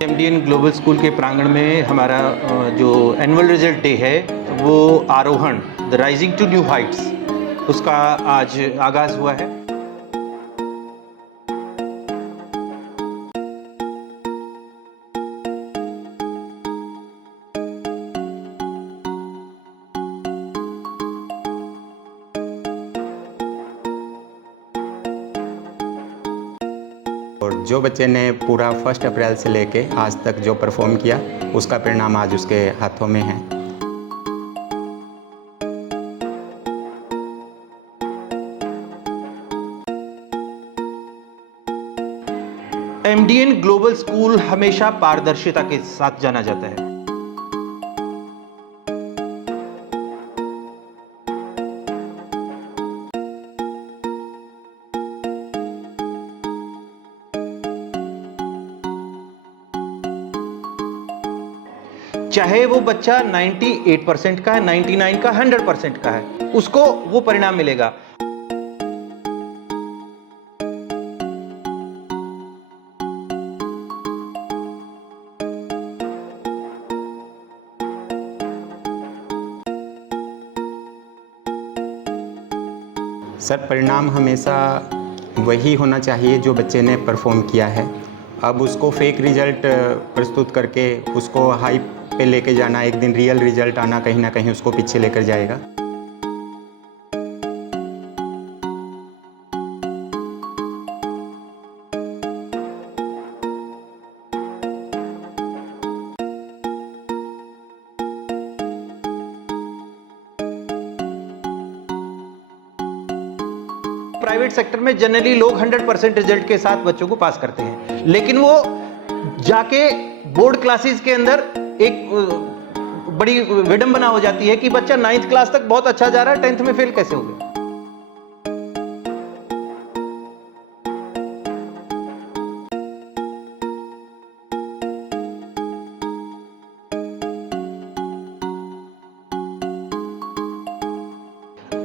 एमडीएन global school के प्रांगण में हमारा जो एनुअल रिजल्ट डे है वो आरोहण the rising to new heights उसका आज आगाज हुआ है। और जो बच्चे ने पूरा 1 अप्रैल से लेके आज तक जो परफॉर्म किया उसका परिणाम आज उसके हाथों में है। एमडीएन ग्लोबल स्कूल हमेशा पारदर्शिता के साथ जाना जाता है। चाहे वो बच्चा 98% का है, 99 का, 100% का है, उसको वो परिणाम मिलेगा। सर, परिणाम हमेशा वही होना चाहिए जो बच्चे ने परफॉर्म किया है। अब उसको फेक रिजल्ट प्रस्तुत करके उसको हाइप पे लेके जाना, एक दिन रियल रिजल्ट आना कहीं ना कहीं उसको पीछे लेकर जाएगा। प्राइवेट सेक्टर में जनरली लोग 100% रिजल्ट के साथ बच्चों को पास करते हैं, लेकिन वो जाके बोर्ड क्लासेस के अंदर एक बड़ी विडंबना हो जाती है कि बच्चा 9th क्लास तक बहुत अच्छा जा रहा है, 10th में फेल कैसे हो गया।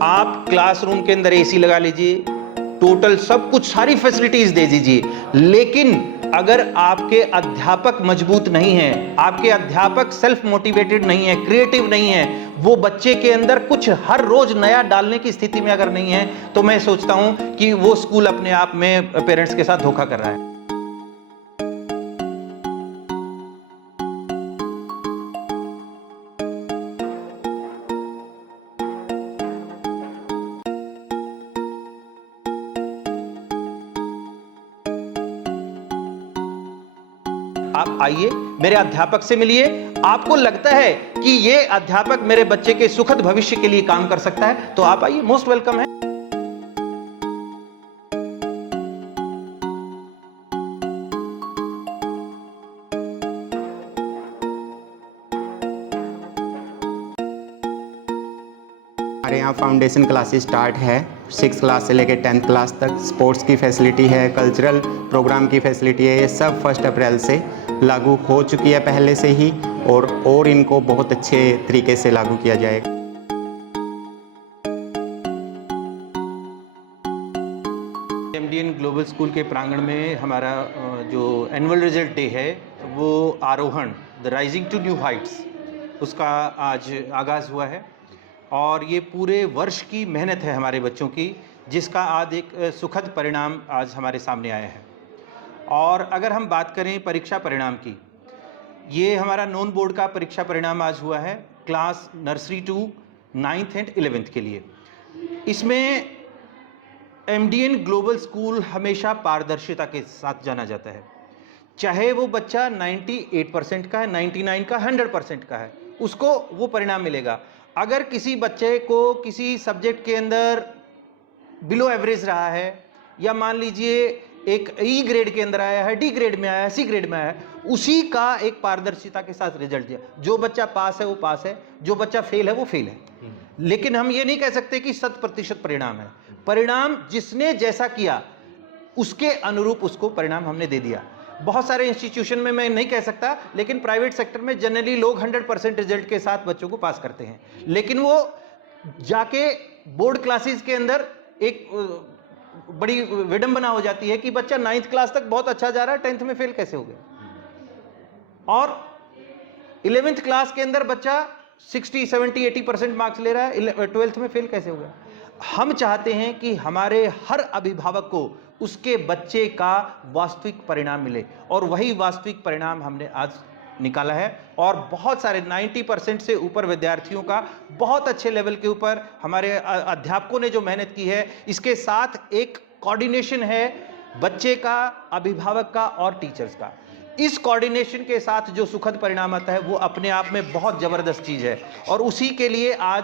आप क्लासरूम के अंदर एसी लगा लीजिए, टोटल सब कुछ सारी फैसिलिटीज दे दीजिए, लेकिन अगर आपके अध्यापक मजबूत नहीं हैं, आपके अध्यापक सेल्फ मोटिवेटेड नहीं है, क्रिएटिव नहीं है, वो बच्चे के अंदर कुछ हर रोज नया डालने की स्थिति में अगर नहीं है, तो मैं सोचता हूं कि वो स्कूल अपने आप में पेरेंट्स के साथ धोखा कर रहा है। आप आइए, मेरे अध्यापक से मिलिए। आपको लगता है कि ये अध्यापक मेरे बच्चे के सुखद भविष्य के लिए काम कर सकता है, तो आप आइए, मोस्ट वेलकम है। हमारे यहाँ फाउंडेशन क्लासेस स्टार्ट है 6 क्लास से लेकर 10th क्लास तक। स्पोर्ट्स की फैसिलिटी है, कल्चरल प्रोग्राम की फैसिलिटी है, ये सब 1 अप्रैल से लागू हो चुकी है पहले से ही, और इनको बहुत अच्छे तरीके से लागू किया जाएगा। एमडीएन ग्लोबल स्कूल के प्रांगण में हमारा जो एनुअल रिजल्ट डे है वो आरोहण the rising to new heights उसका आज आगाज़ हुआ है, और ये पूरे वर्ष की मेहनत है हमारे बच्चों की, जिसका आज एक सुखद परिणाम आज हमारे सामने आया है। और अगर हम बात करें परीक्षा परिणाम की, ये हमारा नॉन बोर्ड का परीक्षा परिणाम आज हुआ है class nursery to 9th and 11th के लिए। इसमें एमडीएन ग्लोबल स्कूल हमेशा पारदर्शिता के साथ जाना जाता है। चाहे वो बच्चा 98% का है, 99 का, 100% का है, उसको वो परिणाम मिलेगा। अगर किसी बच्चे को किसी सब्जेक्ट के अंदर बिलो एवरेज रहा है, या मान लीजिए एक ई ग्रेड के अंदर आया है, डी ग्रेड में आया है, सी ग्रेड में आया है, उसी का एक पारदर्शिता के साथ रिजल्ट दिया। जो बच्चा पास है वो पास है, जो बच्चा फेल है वो फेल है। लेकिन हम ये नहीं कह सकते कि 100% परिणाम है। परिणाम जिसने जैसा किया उसके अनुरूप उसको परिणाम हमने दे दिया। बहुत सारे इंस्टीट्यूशन में मैं नहीं कह सकता, लेकिन प्राइवेट सेक्टर में जनरली लोग 100% रिजल्ट के साथ बच्चों को पास करते हैं, लेकिन वो जाके बोर्ड क्लासेस के अंदर एक बड़ी विडंबना हो जाती है कि बच्चा 9th क्लास तक बहुत अच्छा जा रहा है, 10th में फेल कैसे हो गया। और 11th क्लास के अंदर बच्चा 60, 70, 80% मार्क्स ले रहा है, 12th में फेल कैसे होगा? हम चाहते हैं कि हमारे हर अभिभावक को उसके बच्चे का वास्तविक परिणाम मिले, और वही वास्तविक परिणाम हमने आज निकाला है। और बहुत सारे 90% से ऊपर विद्यार्थियों का बहुत अच्छे लेवल के ऊपर हमारे अध्यापकों ने जो मेहनत की है, इसके साथ एक कोऑर्डिनेशन है बच्चे का, अभिभावक का और टीचर्स का। इस कोऑर्डिनेशन के साथ जो सुखद परिणाम आता है वो अपने आप में बहुत ज़बरदस्त चीज़ है, और उसी के लिए आज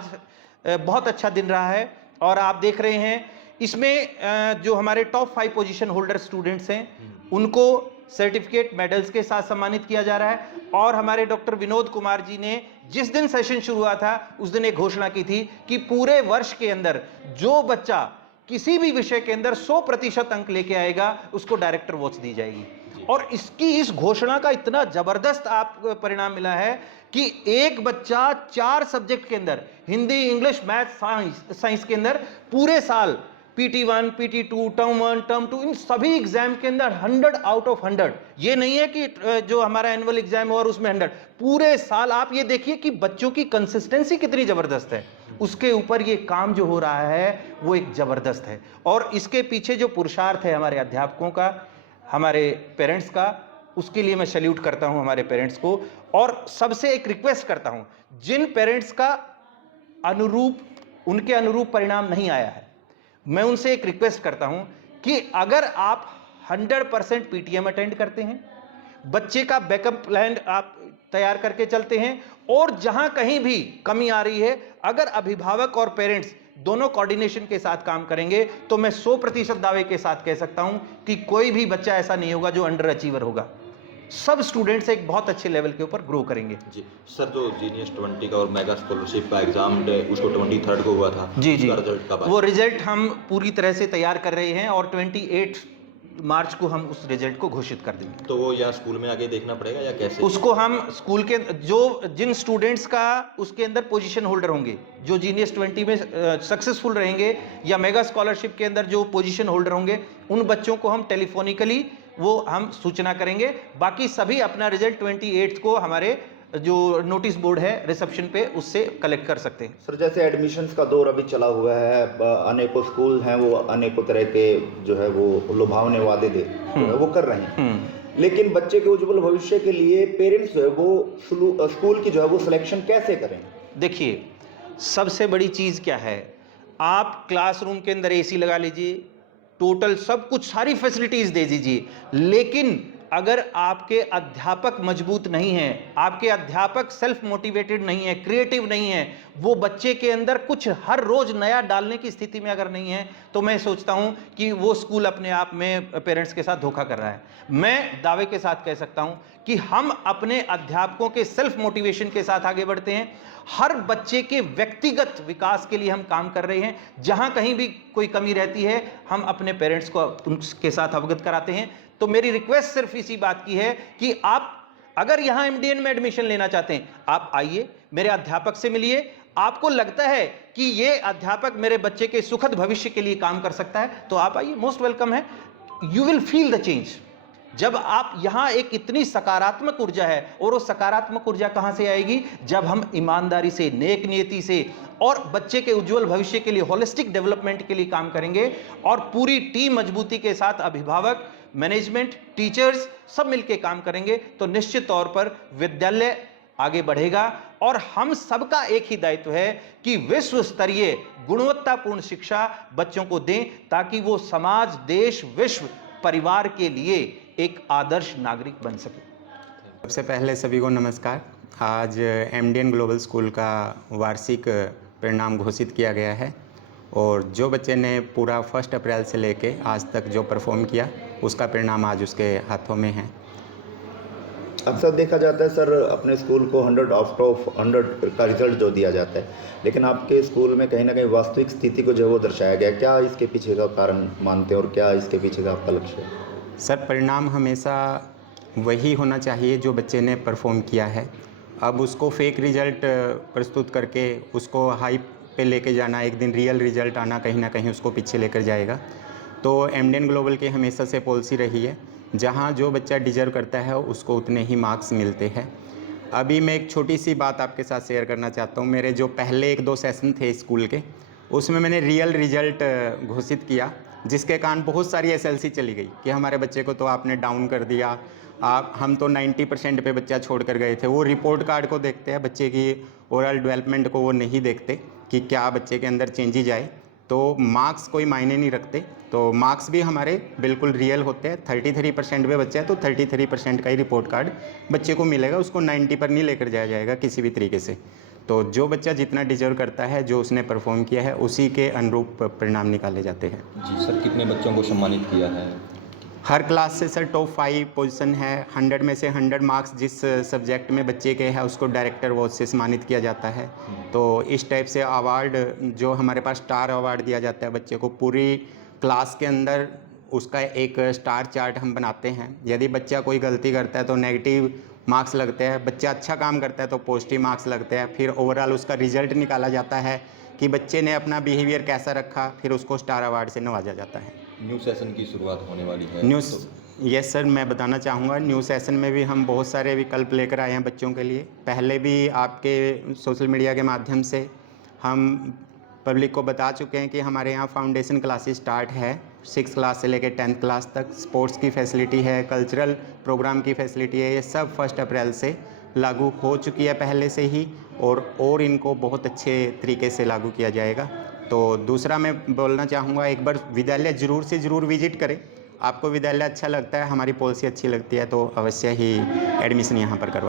बहुत अच्छा दिन रहा है। और आप देख रहे हैं इसमें जो हमारे टॉप 5 पोजीशन होल्डर स्टूडेंट्स हैं उनको सर्टिफिकेट, मेडल्स के साथ सम्मानित किया जा रहा है। और हमारे डॉक्टर विनोद कुमार जी ने जिस दिन सेशन शुरू हुआ था उस दिन एक घोषणा की थी कि पूरे वर्ष के अंदर जो बच्चा किसी भी विषय के अंदर 100% अंक लेके आएगा उसको डायरेक्टर वॉच दी जाएगी। और इस घोषणा का इतना जबरदस्त आप परिणाम मिला है कि एक बच्चा 4 सब्जेक्ट के अंदर, हिंदी, इंग्लिश, मैथ, साइंस के अंदर पूरे साल PT1, PT2, टर्म 1, टर्म 2, इन सभी एग्जाम के अंदर 100 आउट ऑफ 100। ये नहीं है कि जो हमारा एनुअल एग्जाम और उसमें 100, पूरे साल आप ये देखिए कि बच्चों की कंसिस्टेंसी कितनी जबरदस्त है। उसके ऊपर ये काम जो हो रहा है वो एक जबरदस्त है, और इसके पीछे जो पुरुषार्थ है हमारे अध्यापकों का, हमारे पेरेंट्स का, उसके लिए मैं सैल्यूट करता हूं हमारे पेरेंट्स को। और सबसे एक रिक्वेस्ट करता हूं, जिन पेरेंट्स का उनके अनुरूप परिणाम नहीं आया है, मैं उनसे एक रिक्वेस्ट करता हूं कि अगर आप 100% PTM अटेंड करते हैं, बच्चे का बैकअप प्लान आप तैयार करके चलते हैं, और जहां कहीं भी कमी आ रही है, अगर अभिभावक और पेरेंट्स दोनों कोऑर्डिनेशन के साथ काम करेंगे, तो मैं 100% दावे के साथ कह सकता हूं कि कोई भी बच्चा ऐसा नहीं होगा जो अंडर अचीवर होगा। सब स्टूडेंट्स एक बहुत अच्छे लेवल के ऊपर ग्रो करेंगे। जी सर, जो जीनियस 20 का और मेगा स्कॉलरशिप का एग्जाम उसको 23 को हुआ था, जी जी, उसका रिजल्ट कब आया? वो रिजल्ट हम पूरी तरह से तैयार कर रहे हैं और 28 मार्च को हम उस रिजल्ट को घोषित कर देंगे। तो वो या स्कूल में आके देखना पड़ेगा या कैसे? उसको हम स्कूल के जिन स्टूडेंट्स का उसके अंदर पोजीशन होल्डर होंगे, जो जीनियस 20 में सक्सेसफुल रहेंगे या मेगा स्कॉलरशिप के अंदर जो पोजीशन होल्डर होंगे, उन बच्चों को हम टेलीफोनिकली वो हम सूचना करेंगे। बाकी सभी अपना रिजल्ट 28 को हमारे जो नोटिस बोर्ड है रिसेप्शन पे उससे कलेक्ट कर सकते हैं। सर, जैसे एडमिशन्स का दौर अभी चला हुआ है, अनेकों स्कूल हैं वो अनेकों तरह के जो है वो लुभावने वादे वो कर रहे हैं, लेकिन बच्चे के उज्जवल भविष्य के लिए पेरेंट्स जो है वो स्कूल की जो है वो सिलेक्शन कैसे करें? देखिए, सबसे बड़ी चीज़ क्या है, आप क्लासरूम के अंदर AC लगा लीजिए, टोटल सब कुछ सारी फैसिलिटीज़ दे दीजिए, लेकिन अगर आपके अध्यापक मजबूत नहीं हैं, आपके अध्यापक सेल्फ मोटिवेटेड नहीं है, क्रिएटिव नहीं है, वो बच्चे के अंदर कुछ हर रोज नया डालने की स्थिति में अगर नहीं है, तो मैं सोचता हूं कि वो स्कूल अपने आप में पेरेंट्स के साथ धोखा कर रहा है। मैं दावे के साथ कह सकता हूं कि हम अपने अध्यापकों के सेल्फ मोटिवेशन के साथ आगे बढ़ते हैं। हर बच्चे के व्यक्तिगत विकास के लिए हम काम कर रहे हैं। जहां कहीं भी कोई कमी रहती है, हम अपने पेरेंट्स को उनके साथ अवगत कराते हैं। तो मेरी रिक्वेस्ट सिर्फ इसी बात की है कि आप अगर यहां MDN में एडमिशन लेना चाहते हैं, आप आइए, मेरे अध्यापक से मिलिए। आपको लगता है कि ये अध्यापक मेरे बच्चे के सुखद भविष्य के लिए काम कर सकता है, तो आप आइए, मोस्ट वेलकम है। You will feel the change. जब आप यहां एक इतनी सकारात्मक ऊर्जा है, और वो सकारात्मक ऊर्जा कहां से आएगी? जब हम ईमानदारी से, नेक नियति से और बच्चे के उज्जवल भविष्य के लिए, होलिस्टिक डेवलपमेंट के लिए काम करेंगे, और पूरी टीम मजबूती के साथ अभिभावक, मैनेजमेंट, टीचर्स सब मिलकर काम करेंगे, तो निश्चित तौर पर विद्यालय आगे बढ़ेगा। और हम सबका एक ही दायित्व है कि विश्व स्तरीय गुणवत्तापूर्ण शिक्षा बच्चों को दें, ताकि वो समाज, देश, विश्व, परिवार के लिए एक आदर्श नागरिक बन सके। सबसे पहले सभी को नमस्कार। आज MDN ग्लोबल स्कूल का वार्षिक परिणाम घोषित किया गया है, और जो बच्चे ने पूरा 1 अप्रैल से लेके आज तक जो परफॉर्म किया, उसका परिणाम आज उसके हाथों में है। अक्सर देखा जाता है सर, अपने स्कूल को 100 आउट ऑफ 100 का रिजल्ट जो दिया जाता है, लेकिन आपके स्कूल में कहीं ना कहीं वास्तविक स्थिति को जो वो दर्शाया गया। क्या इसके पीछे का कारण मानते हैं, और क्या इसके पीछे का आपका लक्ष्य है? सर, परिणाम हमेशा वही होना चाहिए जो बच्चे ने परफॉर्म किया है। अब उसको फेक रिजल्ट प्रस्तुत करके उसको हाइप पे लेके जाना, एक दिन रियल रिजल्ट आना कहीं ना कहीं उसको पीछे लेकर जाएगा। तो MDN ग्लोबल की हमेशा से पॉलिसी रही है जहाँ जो बच्चा डिजर्व करता है उसको उतने ही मार्क्स मिलते हैं। अभी मैं एक छोटी सी बात आपके साथ शेयर करना चाहता हूँ। मेरे जो पहले 1-2 सेशन थे स्कूल के, उसमें मैंने रियल रिजल्ट घोषित किया, जिसके कारण बहुत सारी एसएलसी चली गई कि हमारे बच्चे को तो आपने डाउन कर दिया, हम तो 90% पे बच्चा छोड़ कर गए थे। वो रिपोर्ट कार्ड को देखते हैं, बच्चे की ओवरऑल डेवलपमेंट को वो नहीं देखते कि क्या बच्चे के अंदर चेंजेज आए। तो मार्क्स कोई मायने नहीं रखते। तो मार्क्स भी हमारे बिल्कुल रियल होते हैं। 33% पे बच्चा है तो 33% का ही रिपोर्ट कार्ड बच्चे को मिलेगा, उसको 90 पर नहीं लेकर जाया जाएगा किसी भी तरीके से। तो जो बच्चा जितना डिजर्व करता है, जो उसने परफॉर्म किया है, उसी के अनुरूप परिणाम निकाले जाते हैं। जी सर, कितने बच्चों को सम्मानित किया है? हर क्लास से सर टॉप 5 पोजीशन है। 100 में से 100 मार्क्स जिस सब्जेक्ट में बच्चे के हैं उसको डायरेक्टर वॉच से सम्मानित किया जाता है। तो इस टाइप से अवार्ड जो हमारे पास स्टार अवार्ड दिया जाता है बच्चे को, पूरी क्लास के अंदर उसका एक स्टार चार्ट हम बनाते हैं। यदि बच्चा कोई गलती करता है तो नेगेटिव मार्क्स लगते हैं, बच्चा अच्छा काम करता है तो पॉजिटिव मार्क्स लगते हैं। फिर ओवरऑल उसका रिजल्ट निकाला जाता है कि बच्चे ने अपना बिहेवियर कैसा रखा, फिर उसको स्टार अवार्ड से नवाजा जाता है। न्यू सेशन की शुरुआत होने वाली है यस सर, मैं बताना चाहूँगा न्यू सेशन में भी हम बहुत सारे विकल्प लेकर आए हैं बच्चों के लिए। पहले भी आपके सोशल मीडिया के माध्यम से हम पब्लिक को बता चुके हैं कि हमारे यहाँ फाउंडेशन क्लासेस स्टार्ट है 6 क्लास से लेकर 10th क्लास तक। स्पोर्ट्स की फैसिलिटी है, कल्चरल प्रोग्राम की फैसिलिटी है, ये सब 1 अप्रैल से लागू हो चुकी है पहले से ही, और इनको बहुत अच्छे तरीके से लागू किया जाएगा। तो दूसरा मैं बोलना चाहूँगा, एक बार विद्यालय ज़रूर से ज़रूर विजिट करें। आपको विद्यालय अच्छा लगता है, हमारी पॉलिसी अच्छी लगती है तो अवश्य ही एडमिशन यहाँ पर करवा।